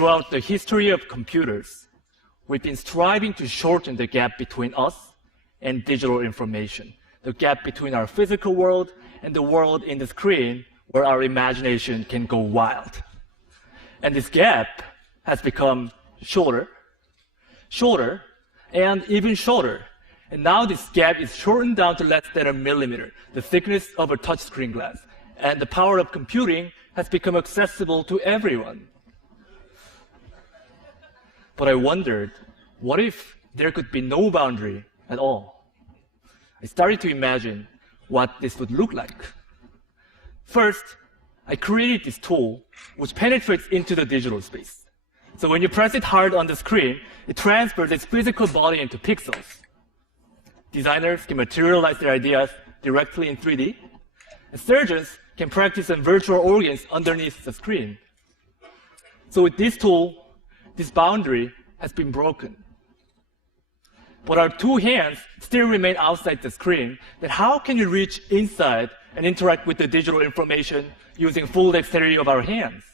throughout the history of computers, we've been striving to shorten the gap between us and digital information, the gap between our physical world and the world in the screen where our imagination can go wild. And this gap has become shorter, shorter, and even shorter. And now this gap is shortened down to less than a millimeter, the thickness of a touchscreen glass. And the power of computing has become accessible to everyone. But I wondered, what if there could be no boundary at all? I started to imagine what this would look like. First, I created this tool which penetrates into the digital space. So when you press it hard on the screen, it transfers its physical body into pixels. Designers can materialize their ideas directly in 3D, and surgeons can practice on virtual organs underneath the screen. So with this tool, this boundary has been broken. But our two hands still remain outside the screen. Then how can you reach inside and interact with the digital information using full dexterity of our hands?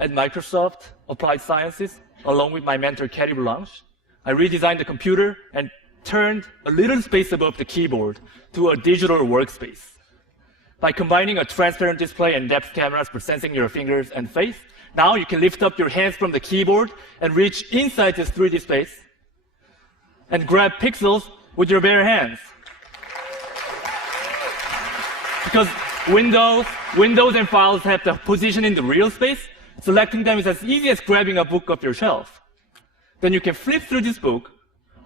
At Microsoft Applied Sciences, along with my mentor, Kerry Blanche, I redesigned the computer and turned a little space above the keyboard to a digital workspace. By combining a transparent display and depth cameras for sensing your fingers and face, now you can lift up your hands from the keyboard and reach inside this 3D space and grab pixels with your bare hands. Because Windows and files have the position in the real space, selecting them is as easy as grabbing a book off your shelf. Then you can flip through this book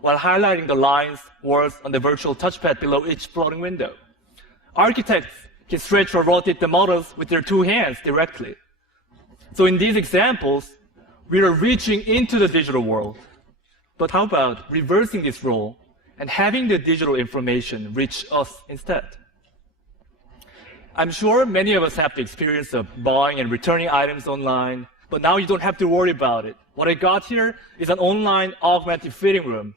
while highlighting the lines, words on the virtual touchpad below each floating window. Architects can stretch or rotate the models with their two hands directly. So in these examples, we are reaching into the digital world. But how about reversing this role and having the digital information reach us instead? I'm sure many of us have the experience of buying and returning items online, but now you don't have to worry about it. What I got here is an online augmented fitting room.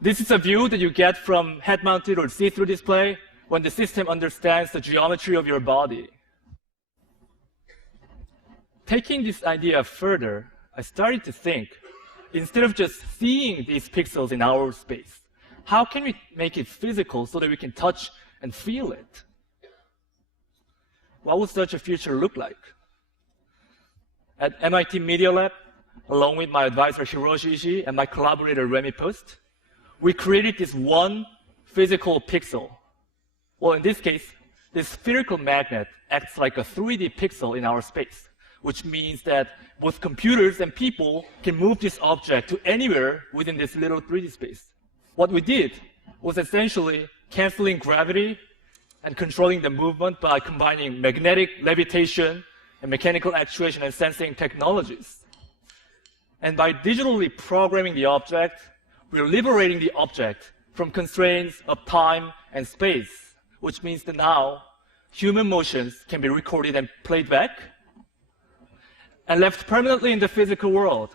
This is a view that you get from head-mounted or see-through display when the system understands the geometry of your body. Taking this idea further, I started to think, instead of just seeing these pixels in our space, how can we make it physical so that we can touch and feel it? What would such a future look like? At MIT Media Lab, along with my advisor Hiroshi Ishii and my collaborator Remy Post, we created this one physical pixel. Well, in this case, this spherical magnet acts like a 3D pixel in our space, which means that both computers and people can move this object to anywhere within this little 3D space. What we did was essentially canceling gravity and controlling the movement by combining magnetic levitation and mechanical actuation and sensing technologies. And by digitally programming the object, we're liberating the object from constraints of time and space, which means that now human motions can be recorded and played back and left permanently in the physical world.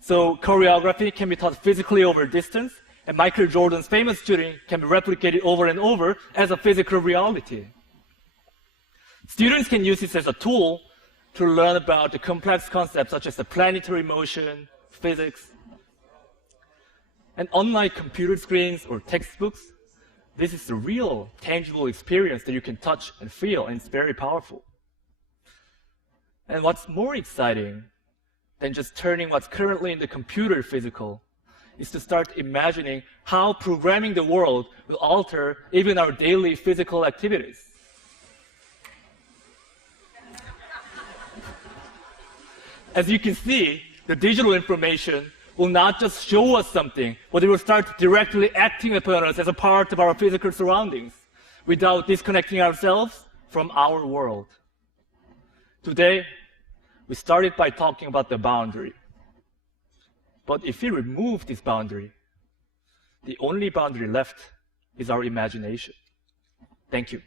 So choreography can be taught physically over distance, and Michael Jordan's famous shooting can be replicated over and over as a physical reality. Students can use this as a tool to learn about the complex concepts such as the planetary motion, physics. And unlike computer screens or textbooks, this is a real, tangible experience that you can touch and feel, and it's very powerful. And what's more exciting than just turning what's currently in the computer physical is to start imagining how programming the world will alter even our daily physical activities. As you can see, the digital information will not just show us something, but it will start directly acting upon us as a part of our physical surroundings without disconnecting ourselves from our world. Today, we started by talking about the boundary. But if we remove this boundary, the only boundary left is our imagination. Thank you.